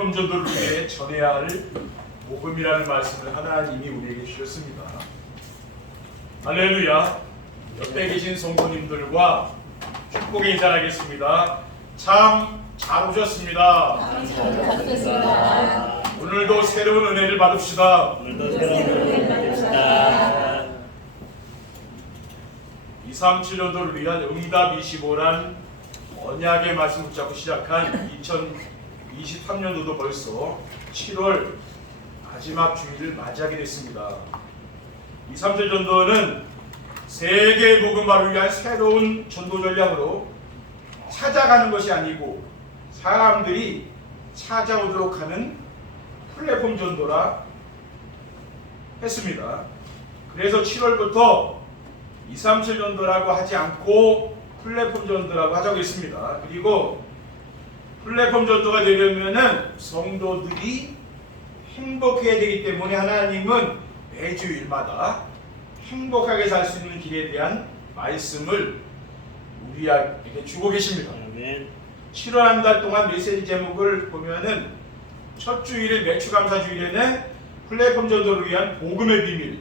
전도를 위해 전해야 할 복음이라는 말씀을 하나님이 우리에게 주셨습니다. 할렐루야. 옆에 계신 성도님들과 축복의 인사를 하겠습니다. 참 잘 오셨습니다. 오늘도 새로운 은혜를 받읍시다. 237년도를 위한 응답 25란 언약의 말씀을 붙잡고 시작한 2023년도도 벌써 7월 마지막 주일을 맞이하게 됐습니다. 237전도는 세계 복음화를 위한 새로운 전도 전략으로 찾아가는 것이 아니고 사람들이 찾아오도록 하는 플랫폼 전도라 했습니다. 그래서 7월부터 237전도라고 하지 않고 플랫폼 전도라고 하자고 했습니다. 그리고 플랫폼 전도가 되려면은 성도들이 행복해야 되기 때문에 하나님은 매주일마다 행복하게 살 수 있는 길에 대한 말씀을 우리에게 주고 계십니다. 7월 한 달 동안 메시지 제목을 보면은 첫 주일에 매추감사 주일에는 플랫폼 전도를 위한 복음의 비밀,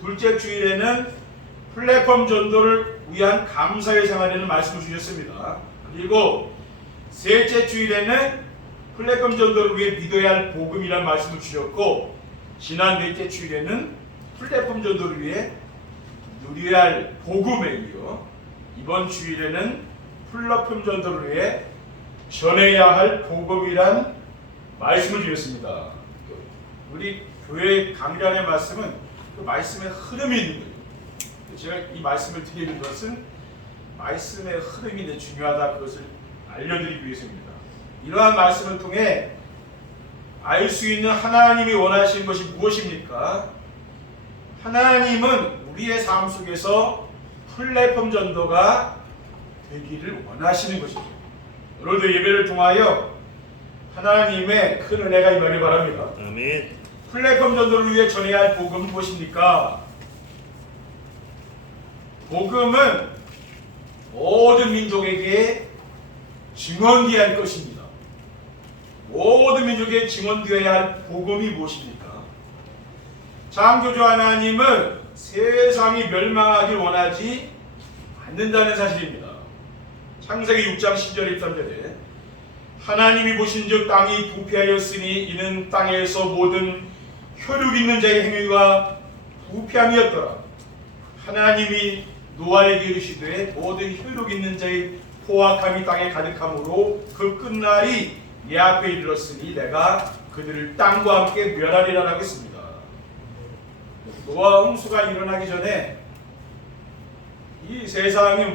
둘째 주일에는 플랫폼 전도를 위한 감사의 생활이라는 말씀을 주셨습니다. 그리고 셋째 주일에는 플랫폼 전도를 위해 믿어야 할 복음이라는 말씀을 주셨고, 지난 넷째 주일에는 플랫폼 전도를 위해 누려야 할 복음에 이어 이번 주일에는 플랫폼 전도를 위해 전해야 할 복음이란 말씀을 주셨습니다. 우리 교회 강단의 말씀은 그 말씀의 흐름이 있는 거예요. 제가 이 말씀을 드리는 것은 말씀의 흐름이 중요하다, 그것을 알려드리기 위해서입니다. 이러한 말씀을 통해 알 수 있는 하나님이 원하시는 것이 무엇입니까? 하나님은 우리의 삶 속에서 플랫폼 전도가 되기를 원하시는 것이죠. 오늘도 예배를 통하여 하나님의 큰 은혜가 임하길 바랍니다. 아멘. 플랫폼 전도를 위해 전해야 할 복음은 무엇입니까? 복음은 모든 민족에게 증언되어야 할 것입니다. 모든 민족에게 증언되어야 할 복음이 무엇입니까? 창조주 하나님은 세상이 멸망하길 원하지 않는다는 사실입니다. 창세기 6장 10절 13절에 하나님이 보신즉 땅이 부패하였으니 이는 땅에서 모든 혈육 있는 자의 행위가 부패함이었더라. 하나님이 노아에게 이르시되 모든 혈육 있는 자의 포악함이 땅에 가득함으로 그 끝날이 내 앞에 이르렀으니 내가 그들을 땅과 함께 멸하리라 하겠습니다. 노아 홍수가 일어나기 전에 이 세상에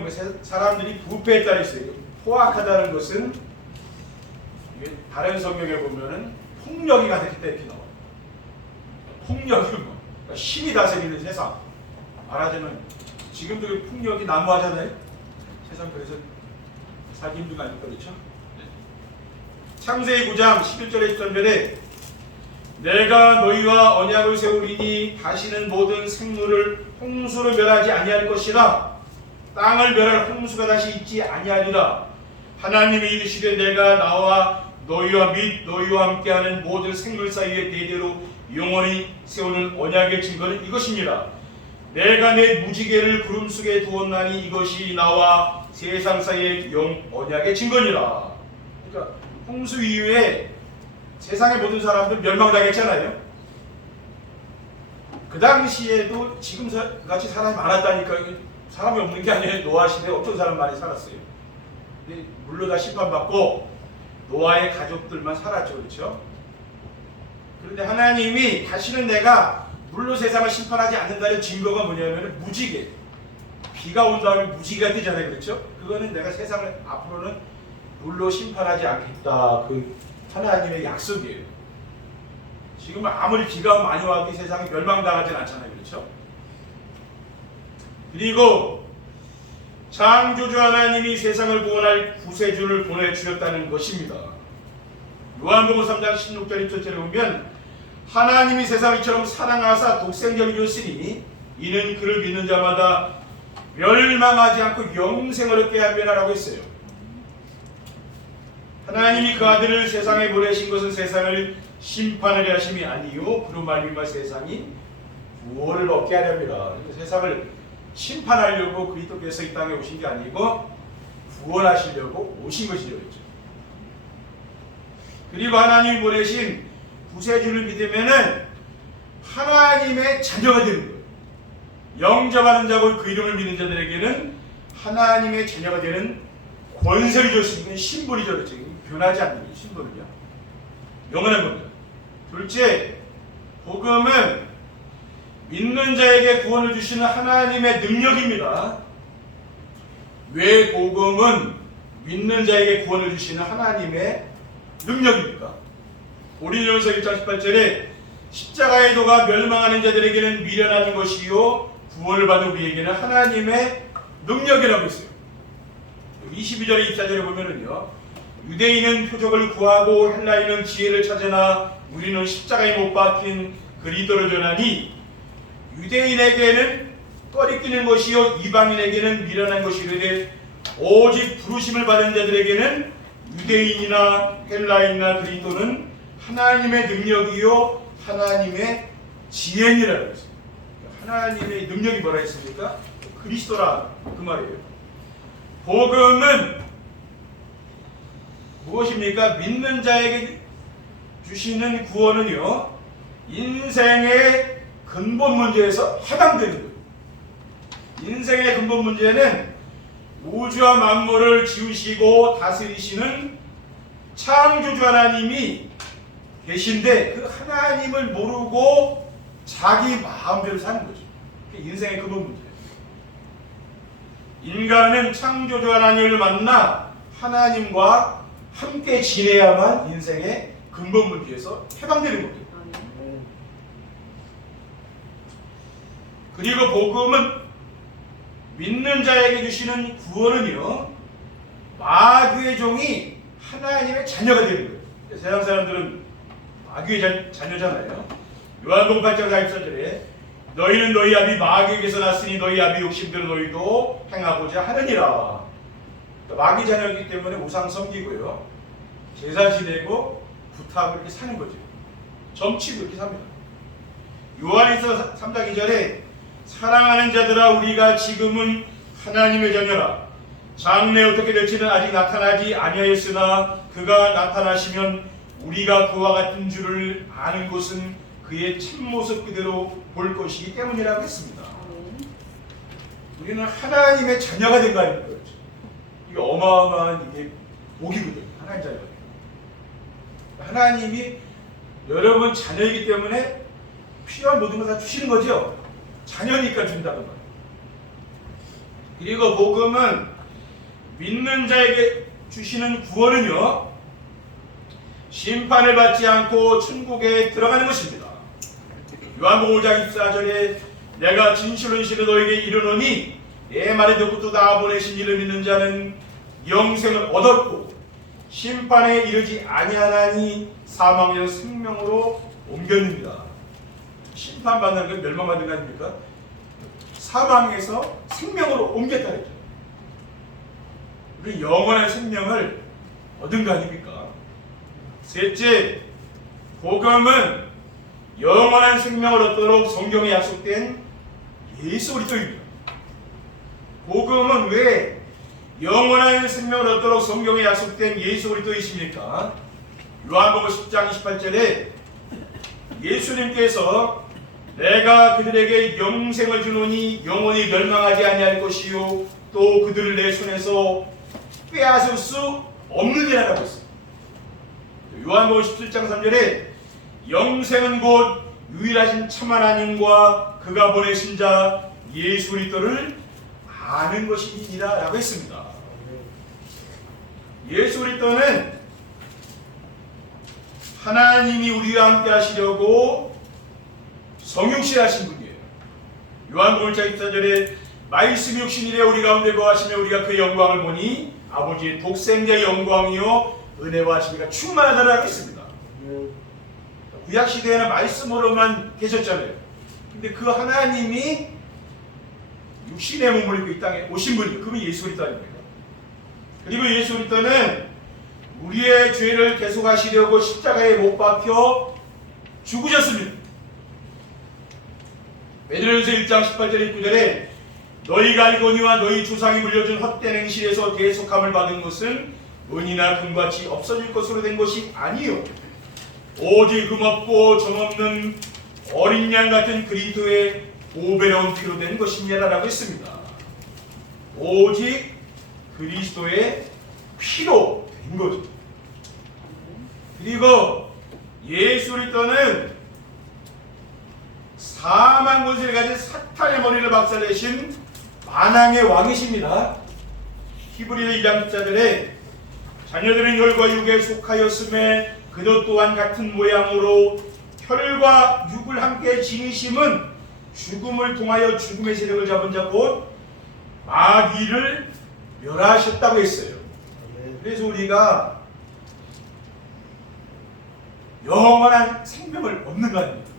사람들이 부패했다는 있어요. 포악하다는 것은 다른 성경에 보면은 폭력이 가득했다 이렇게 나와요. 폭력이 뭐 그러니까 힘이 다스리는 세상. 말하자면 지금도 폭력이 난무하잖아요. 세상 그래서 살기 힘든 거 아닙니까? 그렇죠? 창세기 9장 11절에 13절에 내가 너희와 언약을 세우리니 다시는 모든 생물을 홍수로 멸하지 아니할 것이라 땅을 멸할 홍수가 다시 있지 아니하리라. 하나님이 이르시되 내가 나와 너희와 및 너희와 함께하는 모든 생물 사이에 대대로 영원히 세우는 언약의 증거는 이것입니다. 내가 내 무지개를 구름 속에 두었나니 이것이 나와 세상 사이의 언약의 증거니라. 그러니까 홍수 이후에 세상의 모든 사람들 멸망당했잖아요. 그 당시에도 지금 같이 사람이 많았다니까. 사람이 없는 게 아니에요. 노아 시대에 어떤 사람 많이 살았어요. 근데 물로 다 심판받고 노아의 가족들만 살았죠. 그렇죠? 그런데 하나님이 다시는 내가 물로 세상을 심판하지 않는다는 증거가 뭐냐면 무지개. 비가 온 다음에 무지개가 뜨잖아요. 그렇죠? 그거는 내가 세상을 앞으로는 물로 심판하지 않겠다. 그 하나님의 약속이에요. 지금 아무리 비가 많이 와도 세상이 멸망당하진 않잖아요. 그렇죠? 그리고 창조주 하나님이 세상을 구원할 구세주를 보내주셨다는 것입니다. 요한복음 3장 16절 17절에 보면 하나님이 세상을 이처럼 사랑하사 독생자를 주었으니 이는 그를 믿는 자마다 멸망하지 않고 영생을 얻게 하리라고 했어요. 하나님이 그 아들을 세상에 보내신 것은 세상을 심판하려 하심이 아니요 그로 말미암아 세상이 구원을 얻게 하렵니다. 세상을 심판하려고 그리스도께서 이 땅에 오신 게 아니고 구원하시려고 오신 것이죠. 그리고 하나님이 보내신 구세주를 믿으면은 하나님의 자녀가 되는 거예요. 영접하는 자고 그 이름을 믿는 자들에게는 하나님의 자녀가 되는 권세를 줬으니까 신분이죠. 그렇죠? 변하지 않는 신분을요. 영원한 겁니다. 둘째, 복음은 믿는 자에게 구원을 주시는 하나님의 능력입니다. 왜 복음은 믿는 자에게 구원을 주시는 하나님의 능력입니까? 고린도전서 1장 18절에 십자가의 도가 멸망하는 자들에게는 미련한 것이요 구원을 받는 우리에게는 하나님의 능력이라고 했어요. 22절에 24절에 보면은요, 유대인은 표적을 구하고 헬라인은 지혜를 찾으나 우리는 십자가에 못 박힌 그리스도를 전하니 유대인에게는 꺼리끼는 것이요 이방인에게는 미련한 것이르되 오직 부르심을 받은 자들에게는 유대인이나 헬라인이나 그리스도는 하나님의 능력이요 하나님의 지혜니라고 했습니다. 하나님의 능력이 뭐라 했습니까? 그리스도라 그 말이에요. 복음은 무엇입니까? 믿는 자에게 주시는 구원은요 인생의 근본 문제에서 해당되는 거예요. 인생의 근본 문제는 우주와 만물을 지으시고 다스리시는 창조주 하나님이 계신데 그 하나님을 모르고 자기 마음대로 사는 거죠. 그게 인생의 근본 문제예요. 인간은 창조주 하나님을 만나 하나님과 함께 지내야만 인생의 근본 문제에서 해방되는 겁니다. 그리고 복음은 믿는 자에게 주시는 구원은요 마귀의 종이 하나님의 자녀가 되는 거예요. 세상 사람들은 마귀의 자녀잖아요. 요한복음 8장 44절에 너희는 너희 아비 마귀에게서 났으니 너희 아비 욕심대로 너희도 행하고자 하느니라. 마귀 자녀이기 때문에 우상 섬기고요 제사 지내고 부탁을 이렇게 사는 거죠. 점치고 이렇게 삽니다. 요한일서 3장 2절에 사랑하는 자들아 우리가 지금은 하나님의 자녀라. 장래 어떻게 될지는 아직 나타나지 아니하였으나 그가 나타나시면 우리가 그와 같은 줄을 아는 것은 그의 참모습 그대로 볼 것이기 때문이라고 했습니다. 우리는 하나님의 자녀가 된 거 아닙니까? 이게 어마어마한 이게 복이거든요. 하나님 자녀가. 하나님이 여러분 자녀이기 때문에 필요한 모든 걸 다 주시는 거죠. 자녀니까 준다는 거예요. 그리고 복음은 믿는 자에게 주시는 구원은요 심판을 받지 않고 천국에 들어가는 것입니다. 요한복음 5장 24절에 내가 진실로 너에게 이르노니 내 말을 듣고 또 나 보내신 이를 믿는 자는 영생을 얻었고 심판에 이르지 아니하나니 사망에서 생명으로 옮겼느니라. 심판받는 건 멸망받는 거 아닙니까? 사망에서 생명으로 옮겼다 그랬죠. 우리 영원한 생명을 얻은 거 아닙니까? 셋째, 복음은 영원한 생명을 얻도록 성경에 약속된 예수 그리스도입니다. 복음은 왜 영원한 생명을 얻도록 성경에 약속된 예수 그리스도이십니까? 요한복음 10장 28절에 예수님께서 내가 그들에게 영생을 주노니 영원히 멸망하지 아니할 것이요 또 그들을 내 손에서 빼앗을 수 없느니라고 했습니다. 요한복음 17장 3절에 영생은 곧 유일하신 참 하나님과 그가 보내신 자 예수 그리스도를 아는 것이니라 라고 했습니다. 예수 그리스도는 하나님이 우리와 함께 하시려고 성육신하신 분이에요. 요한복음 1장 24절에 말씀이 육신이 되어 우리 가운데 거하시며 우리가 그의 영광을 보니 아버지의 독생자의 영광이요 은혜와 진리가 충만하다라고 했습니다. 구약시대에는 말씀으로만 계셨잖아요. 근데 그 하나님이 육신의 몸을 입고 이 땅에 오신 분이 그분이 예수 그리스도 아닙니까? 그리고 예수 그리스도는 우리의 죄를 계속하시려고 십자가에 못 박혀 죽으셨습니다. 베드로전서 1장 18절 19절에 너희가 알거니와 너희 조상이 물려준 헛된 행실에서 계속함을 받은 것은 은이나 금같이 없어질 것으로 된 것이 아니요 오직 흠없고 점없는 어린 양 같은 그리스도의 보배로운 피로 된 것이니라라고 했습니다. 오직 그리스도의 피로 된 거죠. 그리고 예수 그리스도는 사망 권세를 가진 사탄의 머리를 박살내신 만왕의 왕이십니다. 히브리서 2장 14절에 자녀들은 혈과 육에 속하였음에 그도 또한 같은 모양으로 혈과 육을 함께 지니심은 죽음을 통하여 죽음의 세력을 잡은 자 곧 마귀를 멸하셨다고 했어요. 그래서 우리가 영원한 생명을 얻는 거 아닙니까?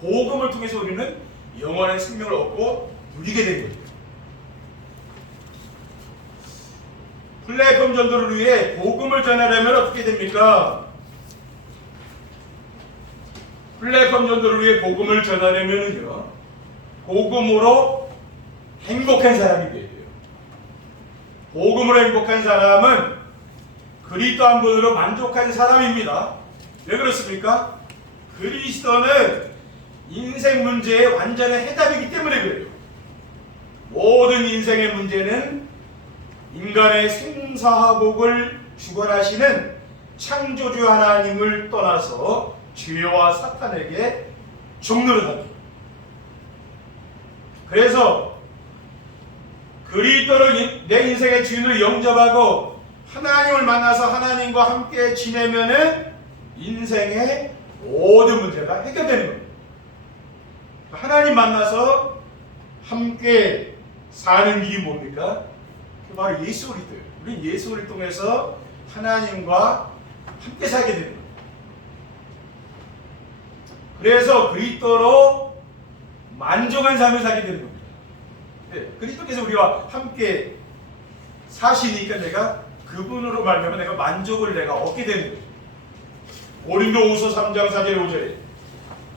복음을 통해서 우리는 영원한 생명을 얻고 누리게 된 거죠. 플랫폼 전도를 위해 복음을 전하려면 어떻게 됩니까? 플랫폼 전도를 위해 복음을 전하려면은요, 복음으로 행복한 사람이 돼야 돼요. 복음으로 행복한 사람은 그리스도 한 분으로 만족한 사람입니다. 왜 그렇습니까? 그리스도는 인생 문제의 완전한 해답이기 때문에 그래요. 모든 인생의 문제는 인간의 생사화복을 주관하시는 창조주 하나님을 떠나서 죄와 사탄에게 종노릇합니다. 그래서 그리스도를 내 인생의 주인으로 영접하고 하나님을 만나서 하나님과 함께 지내면은 인생의 모든 문제가 해결되는 겁니다. 하나님 만나서 함께 사는 길이 뭡니까? 바로 예수 그리스도예요. 우리는 예수 그리스도를 통해서 하나님과 함께 살게 됩니다. 그래서 그리스도로 만족한 삶을 살게 되는 겁니다. 네, 그리스도께서 우리와 함께 사시니까 내가 그분으로 말미암아 내가 만족을 내가 얻게 되는 거죠. 고린도후서 3장 4절 5절에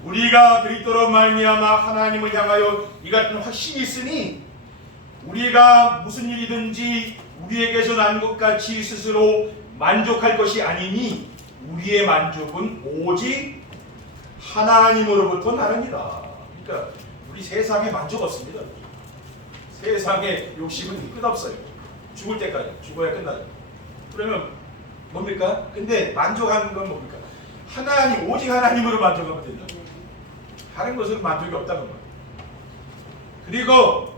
우리가 그리스도로 말미암아 하나님을 향하여 이 같은 확신이 있으니 우리가 무슨 일이든지 우리에게서 난 것 같이 스스로 만족할 것이 아니니 우리의 만족은 오직 하나님으로부터 나릅니다. 그러니까 우리 세상에 만족 없습니다. 세상에 욕심은 끝없어요. 죽을 때까지. 죽어야 끝나죠. 그러면 뭡니까? 근데 만족하는 건 뭡니까? 하나님, 오직 하나님으로 만족하면 된다. 다른 것은 만족이 없다는 거예요. 그리고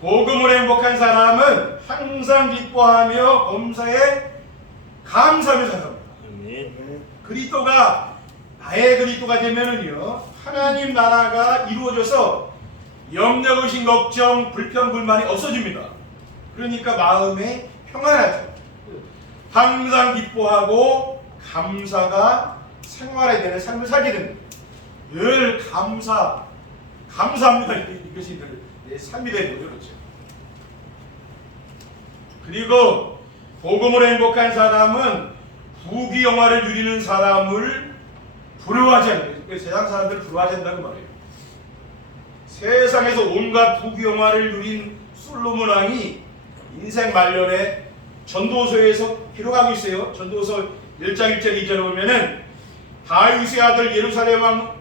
복음으로 행복한 사람은 항상 기뻐하며 범사에 감사하며 살아갑니다. 그리스도가 나의 그리스도가 되면은요, 하나님 나라가 이루어져서 염려, 의심, 걱정, 불평, 불만이 없어집니다. 그러니까 마음에 평안하죠. 항상 기뻐하고 감사가 생활에 되는 삶을 살게 됩니다. 늘 감사합니다. 이것이 늘 내 삶이 되는 거죠. 그렇죠? 그리고 복음으로 행복한 사람은 부귀영화를 누리는 사람을 부러워하지 않는 거예요. 세상 사람들을 부러워하지 않는다는 말이에요. 세상에서 온갖 부귀영화를 누린 솔로몬 왕이 인생 말년에 전도서에서 기록하고 있어요. 전도서 1장 1절 2절에 보면은 다윗의 아들 예루살렘 왕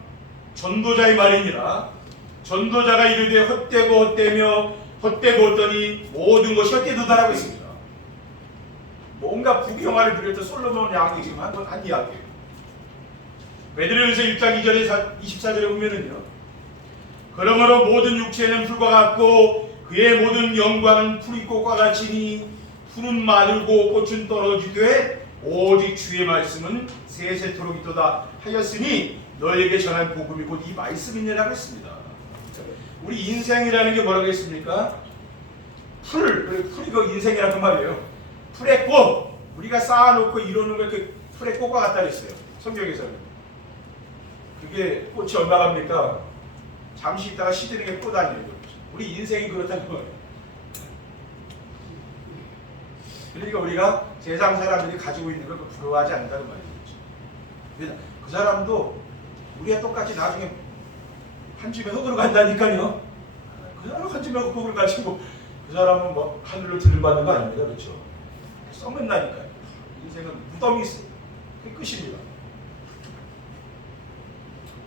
전도자의 말입니다. 전도자가 이르되 헛되고 헛되며 헛되고 헛되니 모든 것이 헛되도다라고 했습니다. 뭔가 부귀영화를 누렸던 솔로몬 왕이 지금 한 이야기예요. 베드로전서 1장 2절에 24절에 보면은요. 그러므로 모든 육체는 풀과 같고 그의 모든 영광은 풀이 꽃과 같으니 풀은 마르고 꽃은 떨어지되 오직 주의 말씀은 세세토록 있도다 하였으니 너에게 전한 복음이 곧 이 말씀이니라고 했습니다. 우리 인생이라는 게 뭐라고 했습니까? 풀이 그 인생이라는 말이에요. 풀의 꽃, 우리가 쌓아놓고 이루는 걸 그 풀의 꽃과 같다 그랬어요. 성경에서는. 그게 꽃이 얼마 갑니까? 잠시 있다가 시드는 게 꽃 아니에요. 우리 인생이 그렇다는 거예요. 그러니까 우리가 세상 사람들이 가지고 있는 걸 부러워하지 않는다는 말이죠. 그 사람도 우리가 똑같이 나중에 한 집에 흙으로 간다니까요. 그 사람은 한 집에 흙으로 가지고 그 사람은 뭐 하늘로 들받는 거 아닙니까? 그렇죠? 썩는다니까요. 인생은 무덤이 있어요. 그게 끝입니다.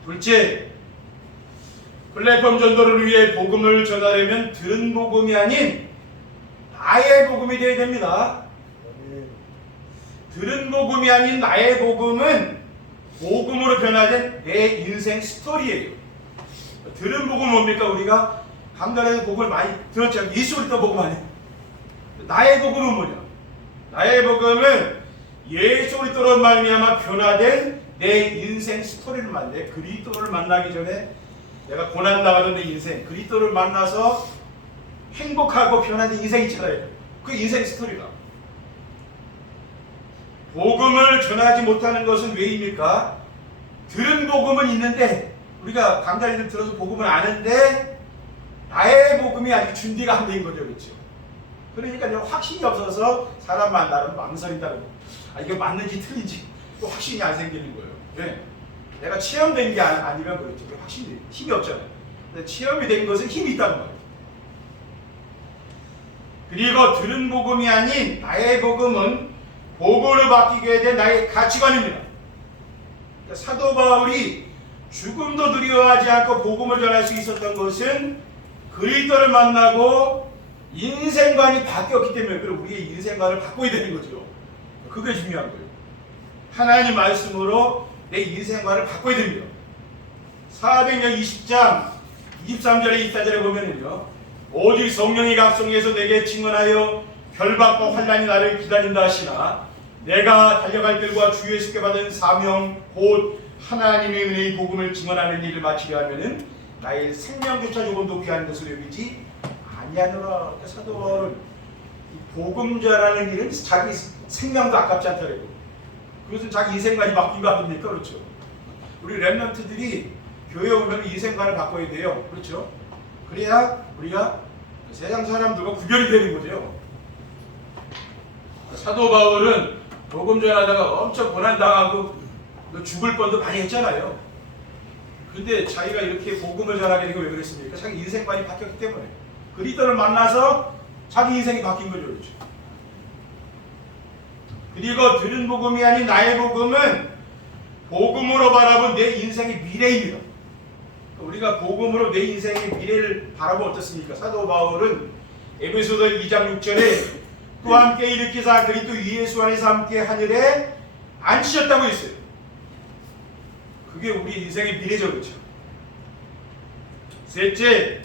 둘째, 플랫폼 전도를 위해 복음을 전하려면 들은 복음이 아닌 나의 복음이 되어야 됩니다. 들은 복음이 아닌 나의 복음은 복음으로 변화된 내 인생 스토리예요. 들은 복음은 뭡니까? 우리가 강단에서 복음을 많이 들었잖아요. 이 소리도 복음 아니에요. 나의 복음은 뭐냐? 나의 복음은 예수 그리스도로 말미암아 변화된 내 인생 스토리를 만내. 그리스도를 만나기 전에 내가 고난 당하던 내 인생, 그리스도를 만나서 행복하고 변화된 인생 있잖아요. 그 인생 스토리가. 복음을 전하지 못하는 것은 왜입니까? 들은 복음은 있는데 우리가 강단에서 들어서 복음을 아는데 나의 복음이 아직 준비가 안 된 거죠. 그렇죠? 그러니까 확신이 없어서 사람 만나면 망설인다고. 이게 맞는지 틀린지 또 확신이 안 생기는 거예요. 네. 내가 체험된 게 아니면 그렇죠. 확신이 힘이 없잖아요. 근데 체험이 된 것은 힘이 있다는 거예요. 그리고 들은 복음이 아닌 나의 복음은 복음으로 바뀌게 된 나의 가치관입니다. 그러니까 사도 바울이 죽음도 두려워하지 않고 복음을 전할 수 있었던 것은 그리스도를 만나고 인생관이 바뀌었기 때문에. 그리고 우리의 인생관을 바꿔야 되는 거죠. 그게 중요한 거예요. 하나님 말씀으로 내 인생관을 바꿔야 됩니다. 사도행전 20장 23절에 24절에 보면은요, 오직 성령이 각성해서 내게 증언하여 결박과 환난이 나를 기다린다 하시나 내가 달려갈 길과 주 예수께 받은 사명 곧 하나님의 은혜의 복음을 증언하는 일을 마치려 하면은 나의 생명조차 조금도 귀한 것으로 여기지 아니하노라. 사도 바울은 복음자라는 일은 자기 생명도 아깝지 않다고. 그것은 자기 인생관이 바뀐 거 아닙니까? 그렇죠? 우리 랩런트들이 교회 오면 인생관을 바꿔야 돼요. 그렇죠? 그래야 우리가 세상 사람들과 구별이 되는 거죠. 사도 바울은 복음 전하다가 엄청 고난당하고 죽을 뻔도 많이 했잖아요. 근데 자기가 이렇게 복음을 전하게 되고 왜 그랬습니까? 자기 인생관이 바뀌었기 때문에. 그리스도를 만나서 자기 인생이 바뀐 거죠. 그렇죠? 그리고 들은 복음이 아닌 나의 복음은 복음으로 바라본 내 인생의 미래입니다. 우리가 복음으로 내 인생의 미래를 바라보면 어떻습니까? 사도 바울은 에베소서 2장 6절에 또 함께 일으키사 그리스도 예수 안에서 함께 하늘에 앉히셨다고 했어요. 그게 우리 인생의 미래죠. 그렇죠? 셋째,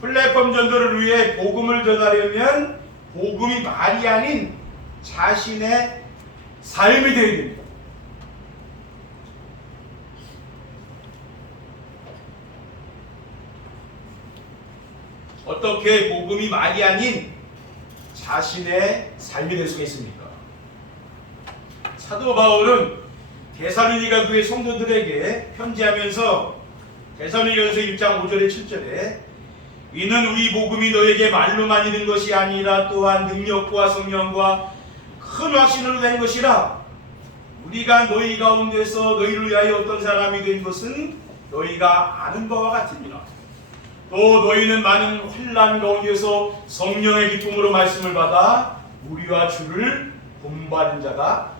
플랫폼 전도를 위해 복음을 전하려면 복음이 말이 아닌 자신의 삶이 되어야 됩니다. 어떻게 복음이 말이 아닌 자신의 삶이 될 수가 있습니까? 사도 바울은 데살로니가 교회 성도들에게 편지하면서 데살로니가서 1장 5절에 7절에 이는 우리 복음이 너에게 말로만 있는 것이 아니라 또한 능력과 성령과 큰 확신으로 된 것이라. 우리가 너희 가운데서 너희를 위하여 어떤 사람이 된 것은 너희가 아는 바와 같으니라. 또 너희는 많은 환난 가운데서 성령의 기쁨으로 말씀을 받아 우리와 주를 본받은 자가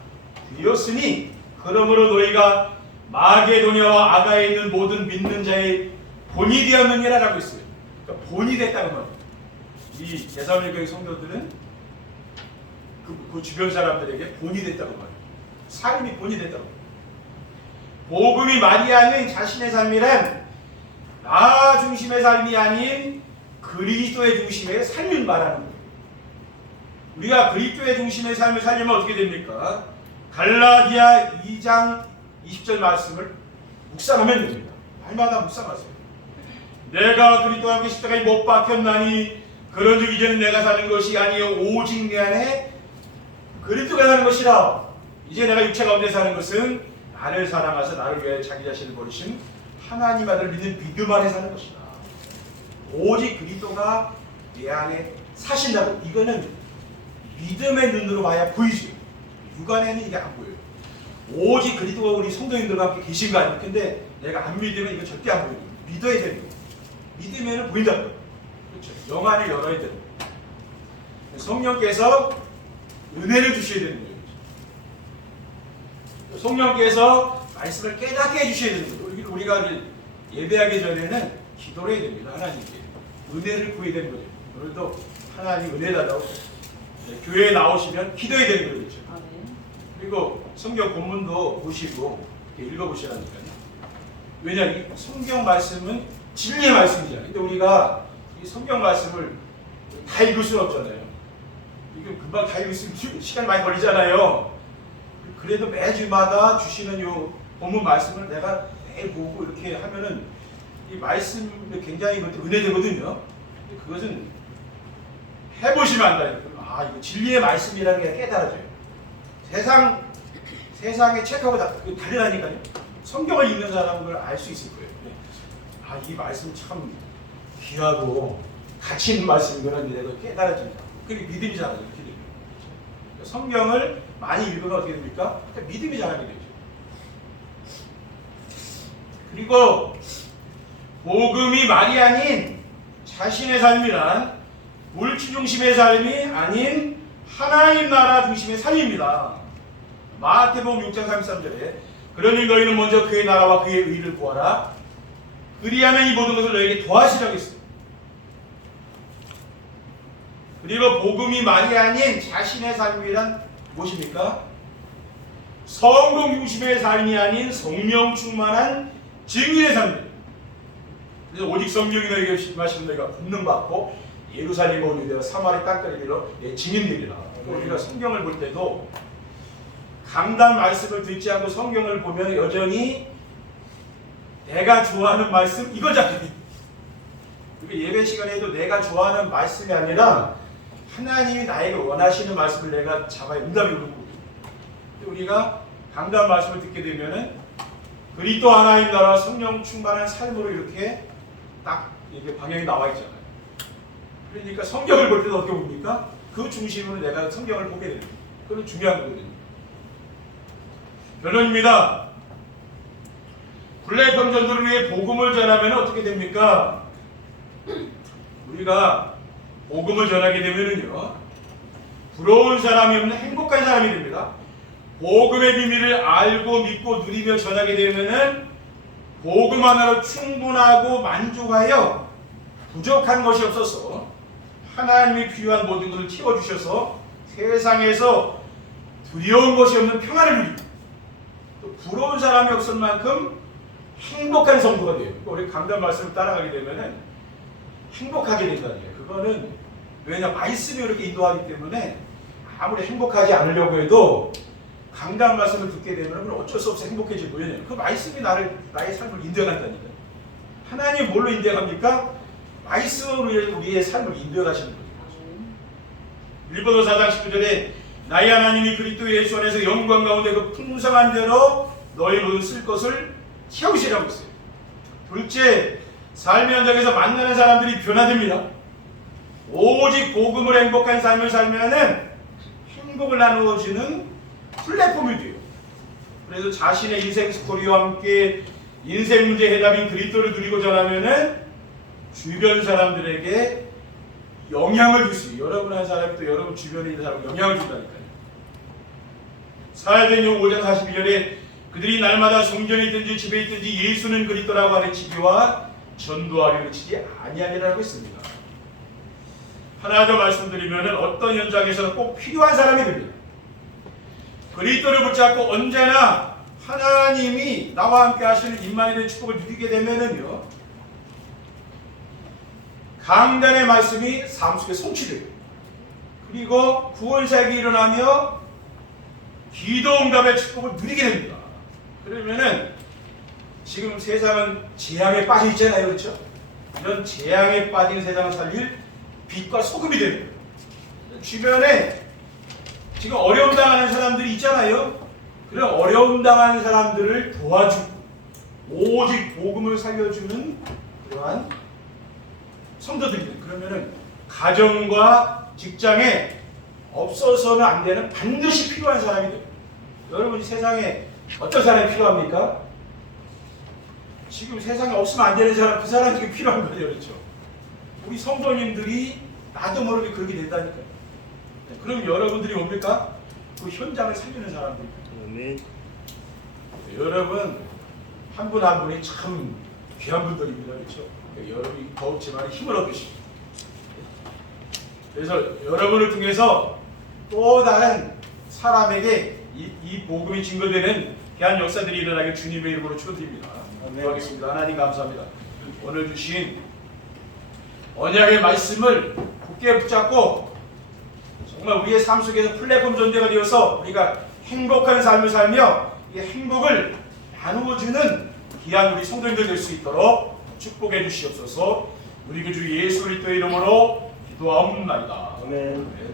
되었으니 그러므로 너희가 마게도냐와 아가에 있는 모든 믿는 자의 본이 되었느니라 라고 했어요. 그러니까 본이 됐다는 말이에요. 이 데살로니가 교회 성도들은 그 주변 사람들에게 본이 됐다고 말해요. 삶이 본이 됐다고. 복음이 말이 아닌 자신의 삶이란 나 중심의 삶이 아닌 그리스도의 중심의 삶을 말하는 거예요. 우리가 그리스도의 중심의 삶을 살려면 어떻게 됩니까? 갈라디아 2장 20절 말씀을 묵상하면 됩니다. 날마다 묵상하세요. 내가 그리스도와 함께 십자가에 못 박혔나니 그런즉 이제는 내가 사는 것이 아니요 오직 내 안에 그리스도가 사는 것이라. 이제 내가 육체 가운데 사는 것은 나를 사랑하사 나를 위하여 자기 자신을 버리신 하나님 아들 믿는 믿음 안에 사는 것이다. 오직 그리스도가 내 안에 사신다고. 이거는 믿음의 눈으로 봐야 보이죠. 육안에는 이게 안 보여요. 오직 그리스도가 우리 성도님들과 함께 계신 거 아니에요. 근데 내가 안 믿으면 이거 절대 안 보여요. 믿어야 되는 거예요. 믿으면 보인다고요. 그렇죠. 영안을 열어야 되는 거예요. 성령께서 은혜를 주셔야 되는 거예요. 성령께서 말씀을 깨닫게 해주셔야 되는 거예요. 우리가 예배하기 전에는 기도를 해야 됩니다. 하나님께 은혜를 구해야 되는 거죠. 오늘도 하나님 은혜 달라고 교회에 나오시면 기도해야 되는 거죠. 그렇죠? 아, 네. 그리고 성경 본문도 보시고 읽어보시라니까요. 왜냐하면 성경 말씀은 진리의 말씀이잖아요. 근데 우리가 이 성경 말씀을 다 읽을 수는 없잖아요. 이게 금방 다 읽을 수 있으면 시간이 많이 걸리잖아요. 그래도 매주마다 주시는 이 본문 말씀을 내가 매일 보고 이렇게 하면은 이 말씀이 굉장히 은혜되거든요. 그것은 해보시면 안다니까요. 아, 이거 진리의 말씀이라는 게 깨달아져요. 세상의 책하고 다르다니까요. 성경을 읽는 사람은 그걸 알 수 있을 거예요. 아, 이 말씀 참 귀하고 가치 있는 말씀이구나. 내가 깨달아집니다. 그게 믿음이 자라죠. 이렇게 되면. 성경을 많이 읽으면 어떻게 됩니까? 믿음이 자라게 되죠. 그리고 복음이 말이 아닌 자신의 삶이란 물질 중심의 삶이 아닌 하나님 나라 중심의 삶입니다. 마태복음 6장 33절에 그러니 너희는 먼저 그의 나라와 그의 의를 구하라. 그리하면 이 모든 것을 너에게 더하시라고 했습니다. 그리고 복음이 말이 아닌 자신의 삶이란 무엇입니까? 성공 중심의 삶이 아닌 성령 충만한 증인의 삶입니다. 그래서 오직 성령이 너에게 말씀하시는 너희가 권능받고 예루살렘 온 유대와 사마리 땅끝이로 증인되리라. 우리가 성경을 볼 때도 강단 말씀을 듣지 않고 성경을 보면 여전히 내가 좋아하는 말씀 이거잖아요. 예배 시간에도 내가 좋아하는 말씀이 아니라 하나님이 나에게 원하시는 말씀을 내가 잡아야 응답이 오는 거예요. 우리가 강단 말씀을 듣게 되면은 그리스도 하나님 나라 성령 충만한 삶으로 이렇게 딱 이렇게 방향이 나와 있잖아요. 그러니까 성경을 볼 때도 어떻게 봅니까? 그 중심으로 내가 성경을 보게 됩니다. 그건 중요한 거거든요. 결론입니다. 플랫폼 전도를 위해 복음을 전하면 어떻게 됩니까? 우리가 복음을 전하게 되면은요, 부러운 사람이 없는 행복한 사람이 됩니다. 복음의 비밀을 알고 믿고 누리며 전하게 되면은 복음 하나로 충분하고 만족하여 부족한 것이 없어서 하나님이 필요한 모든 것을 채워주셔서 세상에서 두려운 것이 없는 평안을 누립니다. 또 부러운 사람이 없을 만큼 행복한 성도가 돼요. 우리 강단 말씀을 따라가게 되면은 행복하게 된다는 거예요. 그거는 왜냐 말씀이 이렇게 인도하기 때문에 아무리 행복하지 않으려고 해도 강단 말씀을 듣게 되면 어쩔 수 없이 행복해지고 왜냐면 그 말씀이 나의 삶을 인도해간다니까요. 하나님 뭘로 인도해갑니까? 말씀으로 우리의 삶을 인도해가시는 거죠. 빌보도 4장 19절에 나의 하나님이 그리스도 예수 안에서 영광 가운데 그 풍성한 대로 너희 모든 쓸 것을 채우시라고 했어요. 둘째, 삶의 현장에서 만나는 사람들이 변화됩니다. 오직 복음으로 행복한 삶을 살면은 행복을 나누어주는 플랫폼이 돼요. 그래서 자신의 인생 스토리와 함께 인생 문제 해답인 그리스도를 누리고 전하면은 주변 사람들에게 영향을 줄 수 있어요. 여러분 한 사람이 또 여러분 주변에 있는 사람에게 영향을 준다니까요. 사도행전 5장 42절에 그들이 날마다 성전에 있든지 집에 있든지 예수는 그리스도라고 하는 지기와 전도하려는 치지 아니하니라고 했습니다. 하나 더 말씀드리면 어떤 현장에서는 꼭 필요한 사람이 됩니다. 그리스도를 붙잡고 언제나 하나님이 나와 함께 하시는 임마누엘의 된 축복을 누리게 되면은요, 강단의 말씀이 삶 속에 성취돼요. 그리고 구원사역이 일어나며 기도응답의 축복을 누리게 됩니다. 그러면은 지금 세상은 재앙에 빠져 있잖아요, 그렇죠? 이런 재앙에 빠진 세상을 살릴 빛과 소금이 되는 거예요. 주변에 지금 어려움 당하는 사람들이 있잖아요. 그런 어려움 당하는 사람들을 도와주고 오직 복음을 살려주는 그러한 성도들이다. 그러면은 가정과 직장에 없어서는 안 되는 반드시 필요한 사람이 돼요. 여러분 세상에 어떤 사람이 필요합니까? 지금 세상에 없으면 안 되는 사람, 그 사람이 지금 필요한 거죠. 그렇죠? 우리 성도님들이 나도 모르게 그렇게 된다니까요. 그럼 여러분들이 뭡니까? 그 현장을 살리는 사람들입니다. 아멘. 여러분 한 분 한 분이 참 귀한 분들입니다. 그렇죠? 여러분이 더욱 제 말에 힘을 얻으십니다. 그래서 여러분을 통해서 또 다른 사람에게 이 복음이 증거되는 귀한 역사들이 일어나길 주님의 이름으로 축원드립니다. 기도하겠습니다. 하나님 감사합니다. 오늘 주신 언약의 말씀을 굳게 붙잡고 정말 우리의 삶 속에서 플랫폼 존재가 되어서 우리가 행복한 삶을 살며 이 행복을 나누어주는 귀한 우리 성도님들 될 수 있도록 축복해 주시옵소서. 우리 그 주 예수 그리스도의 이름으로 기도하옵나이다. 아멘.